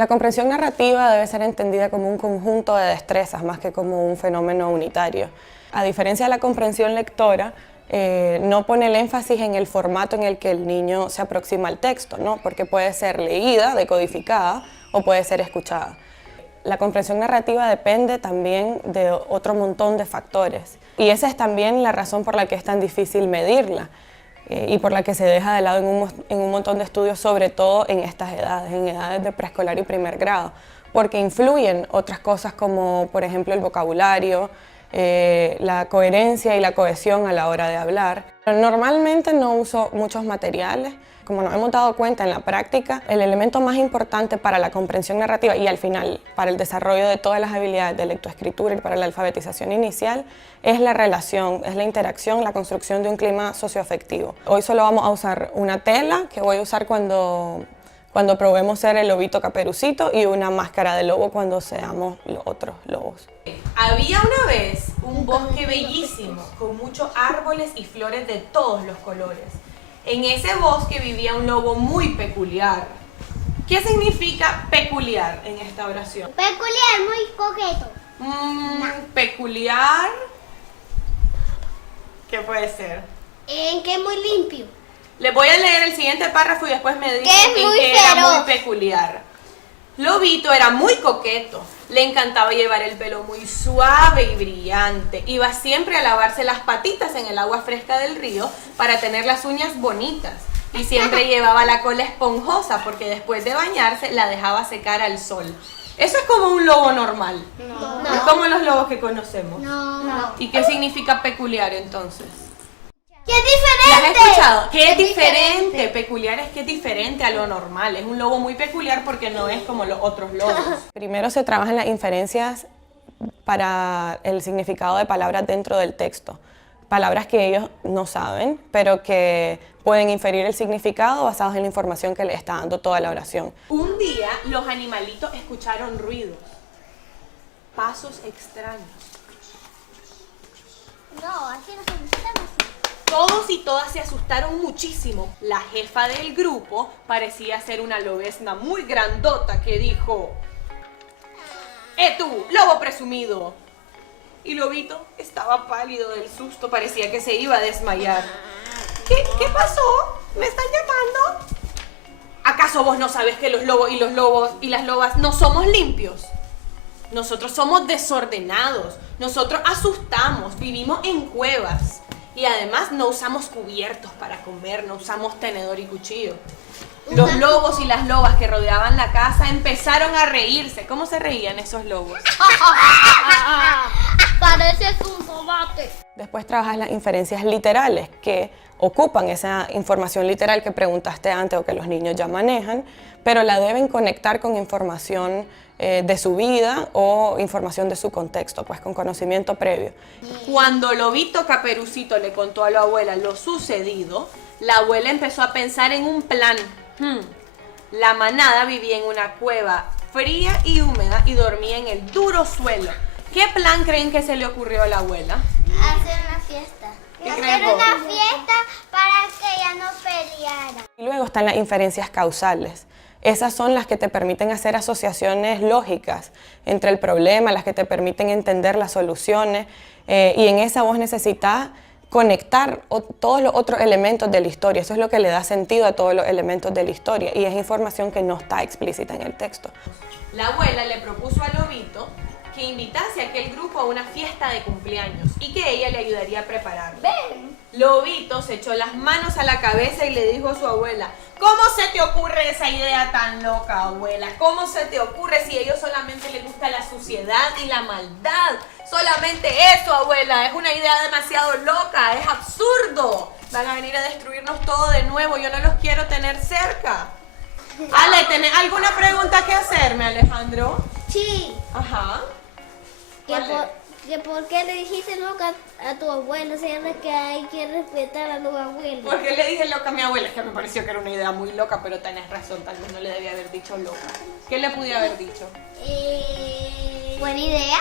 La comprensión narrativa debe ser entendida como un conjunto de destrezas más que como un fenómeno unitario. A diferencia de la comprensión lectora, no pone el énfasis en el formato en el que el niño se aproxima al texto, ¿no? Porque puede ser leída, decodificada, o puede ser escuchada. La comprensión narrativa depende también de otro montón de factores. Y esa es también la razón por la que es tan difícil medirla y por la que se deja de lado en un montón de estudios, sobre todo en estas edades, en edades de preescolar y primer grado, porque influyen otras cosas como, por ejemplo, el vocabulario, la coherencia y la cohesión a la hora de hablar. Normalmente no uso muchos materiales. Como nos hemos dado cuenta en la práctica, el elemento más importante para la comprensión narrativa y al final para el desarrollo de todas las habilidades de lectoescritura y para la alfabetización inicial es la relación, es la interacción, la construcción de un clima socioafectivo. Hoy solo vamos a usar una tela que voy a usar cuando probemos ser el lobito Caperucito y una máscara de lobo cuando seamos los otros lobos. Había una vez un bosque bellísimo con muchos árboles y flores de todos los colores. En ese bosque vivía un lobo muy peculiar. ¿Qué significa peculiar en esta oración? Peculiar, muy coqueto. Peculiar. ¿Qué puede ser? En que es muy limpio. Les voy a leer el siguiente párrafo y después me dicen Que es muy que era feroz. muy peculiar. Lobito era muy coqueto, le encantaba llevar el pelo muy suave y brillante, iba siempre a lavarse las patitas en el agua fresca del río para tener las uñas bonitas y siempre llevaba la cola esponjosa porque después de bañarse la dejaba secar al sol. Eso es como un lobo normal, No. es como los lobos que conocemos. No. ¿Y qué significa peculiar entonces? ¿Qué es ¿La has diferente? escuchado? Que es diferente. Peculiar es que es diferente a lo normal. Es un lobo muy peculiar porque no es como los otros lobos. Primero se trabajan las inferencias para el significado de palabras dentro del texto. Palabras que ellos no saben, pero que pueden inferir el significado basados en la información que les está dando toda la oración. Un día los animalitos escucharon ruidos, pasos extraños. No, así no se están así. Todos y todas se asustaron muchísimo. La jefa del grupo parecía ser una lobezna muy grandota que dijo: tú, lobo presumido! Y Lobito estaba pálido del susto, parecía que se iba a desmayar. ¿Qué pasó? ¿Me están llamando? ¿Acaso vos no sabes que los lobos y las lobas no somos limpios? Nosotros somos desordenados, nosotros asustamos, vivimos en cuevas. Y además no usamos cubiertos para comer, no usamos tenedor y cuchillo. Los lobos y las lobas que rodeaban la casa empezaron a reírse. ¿Cómo se reían esos lobos? Pareces un tomate. Después trabajas las inferencias literales que ocupan esa información literal que preguntaste antes o que los niños ya manejan, pero la deben conectar con información de su vida o información de su contexto, pues con conocimiento previo. Cuando Lobito Caperucito le contó a la abuela lo sucedido, la abuela empezó a pensar en un plan. La manada vivía en una cueva fría y húmeda y dormía en el duro suelo. ¿Qué plan creen que se le ocurrió a la abuela? Hacer una fiesta. ¿Qué Hacer creen vos? una fiesta para que ella no peleara. Y luego están las inferencias causales. Esas son las que te permiten hacer asociaciones lógicas entre el problema, las que te permiten entender las soluciones, y en esa vos necesitas conectar todos los otros elementos de la historia. Eso es lo que le da sentido a todos los elementos de la historia y es información que no está explícita en el texto. La abuela le propuso a Lobito que invitase a aquel grupo a una fiesta de cumpleaños y que ella le ayudaría a prepararlo. Lobito se echó las manos a la cabeza y le dijo a su abuela: ¿cómo se te ocurre esa idea tan loca, abuela? ¿Cómo se te ocurre si a ellos solamente les gusta la suciedad y la maldad? Solamente eso, abuela, es una idea demasiado loca, es absurdo. Van a venir a destruirnos todo de nuevo, yo no los quiero tener cerca. Ale, ¿tenés alguna pregunta que hacerme, Alejandro? Sí. Ajá. ¿Por qué le dijiste loca a tu abuelo? Si es que hay que respetar a los abuelos. ¿Por qué le dije loca a mi abuela? Es que me pareció que era una idea muy loca, pero tenés razón, tal vez no le debía haber dicho loca. ¿Qué le pude haber dicho? Buena idea.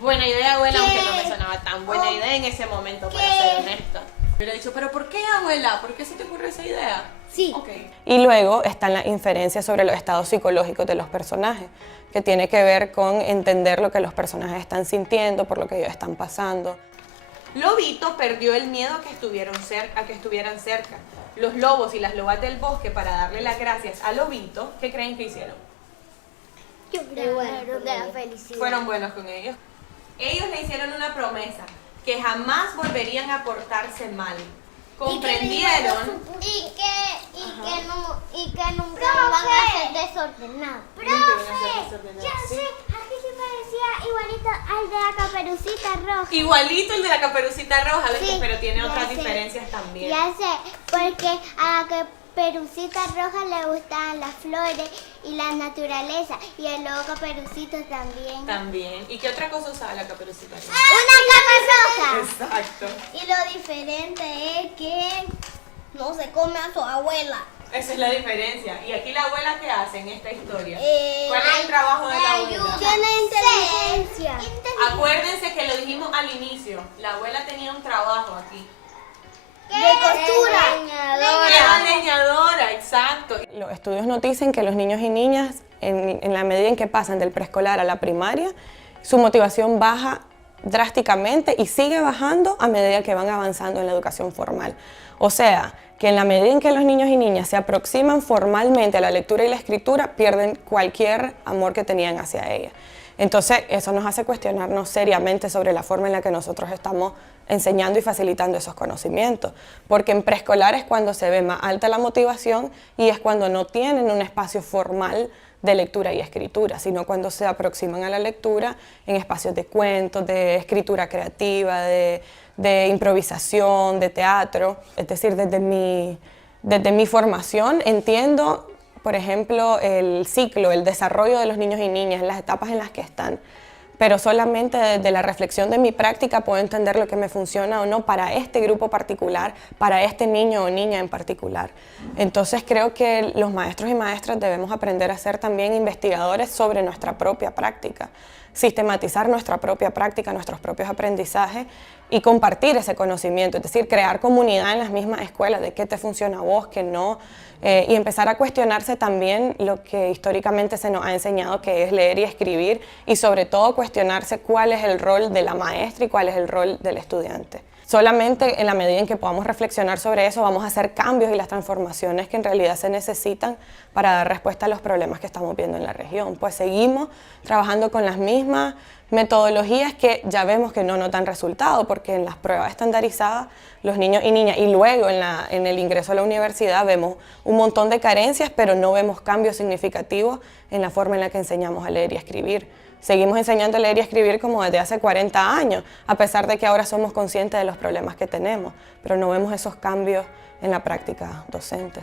Buena idea, abuela, ¿Qué? aunque no me sonaba tan buena idea en ese momento, para ¿Qué? ser honesta. Hubiera dicho, pero ¿por qué, abuela? ¿Por qué se te ocurrió esa idea? Sí. Ok. Y luego están las inferencias sobre los estados psicológicos de los personajes, que tiene que ver con entender lo que los personajes están sintiendo, por lo que ellos están pasando. Lobito perdió el miedo a que estuvieran cerca. Los lobos y las lobas del bosque, para darle las gracias a Lobito, ¿qué creen que hicieron? Yo creo de la felicidad. Fueron buenos con ellos. Ellos le hicieron una promesa, que jamás volverían a portarse mal. Comprendieron. Y que nunca van a ser desordenados. Profe, yo sé, aquí sí parecía igualito al de la Caperucita Roja. Igualito el de la Caperucita Roja, ¿viste? Sí, pero tiene ya otras sé. diferencias también. Ya sé, porque a la Caperucita Roja le gustaban las flores y la naturaleza. Y el lobo Caperucito también. También. ¿Y qué otra cosa usaba la Caperucita Roja? ¡Una capa roja! Exacto. Y lo diferente es que no se come a su abuela. Esa es la diferencia. ¿Y aquí la abuela qué hace en esta historia? ¿Cuál es el trabajo de la abuela? Tiene inteligencia. Acuérdense que lo dijimos al inicio. La abuela tenía un trabajo aquí. De costura. Era leñadora, exacto. Los estudios nos dicen que los niños y niñas, en la medida en que pasan del preescolar a la primaria, su motivación baja drásticamente y sigue bajando a medida que van avanzando en la educación formal. O sea, que en la medida en que los niños y niñas se aproximan formalmente a la lectura y la escritura, pierden cualquier amor que tenían hacia ella. Entonces, eso nos hace cuestionarnos seriamente sobre la forma en la que nosotros estamos enseñando y facilitando esos conocimientos. Porque en preescolar es cuando se ve más alta la motivación y es cuando no tienen un espacio formal de lectura y escritura, sino cuando se aproximan a la lectura en espacios de cuentos, de escritura creativa, de improvisación, de teatro. Es decir, desde mi formación entiendo, por ejemplo, el ciclo, el desarrollo de los niños y niñas, las etapas en las que están. Pero solamente desde la reflexión de mi práctica puedo entender lo que me funciona o no para este grupo particular, para este niño o niña en particular. Entonces creo que los maestros y maestras debemos aprender a ser también investigadores sobre nuestra propia práctica, sistematizar nuestra propia práctica, nuestros propios aprendizajes y compartir ese conocimiento, es decir, crear comunidad en las mismas escuelas de qué te funciona a vos, qué no, y empezar a cuestionarse también lo que históricamente se nos ha enseñado, que es leer y escribir, y sobre todo cuestionarse cuál es el rol de la maestra y cuál es el rol del estudiante. Solamente en la medida en que podamos reflexionar sobre eso vamos a hacer cambios y las transformaciones que en realidad se necesitan para dar respuesta a los problemas que estamos viendo en la región. Pues seguimos trabajando con las mismas metodologías que ya vemos que no nos dan resultado, porque en las pruebas estandarizadas los niños y niñas y luego en el ingreso a la universidad vemos un montón de carencias, pero no vemos cambios significativos en la forma en la que enseñamos a leer y a escribir. Seguimos enseñando a leer y a escribir como desde hace 40 años, a pesar de que ahora somos conscientes de los problemas que tenemos, pero no vemos esos cambios en la práctica docente.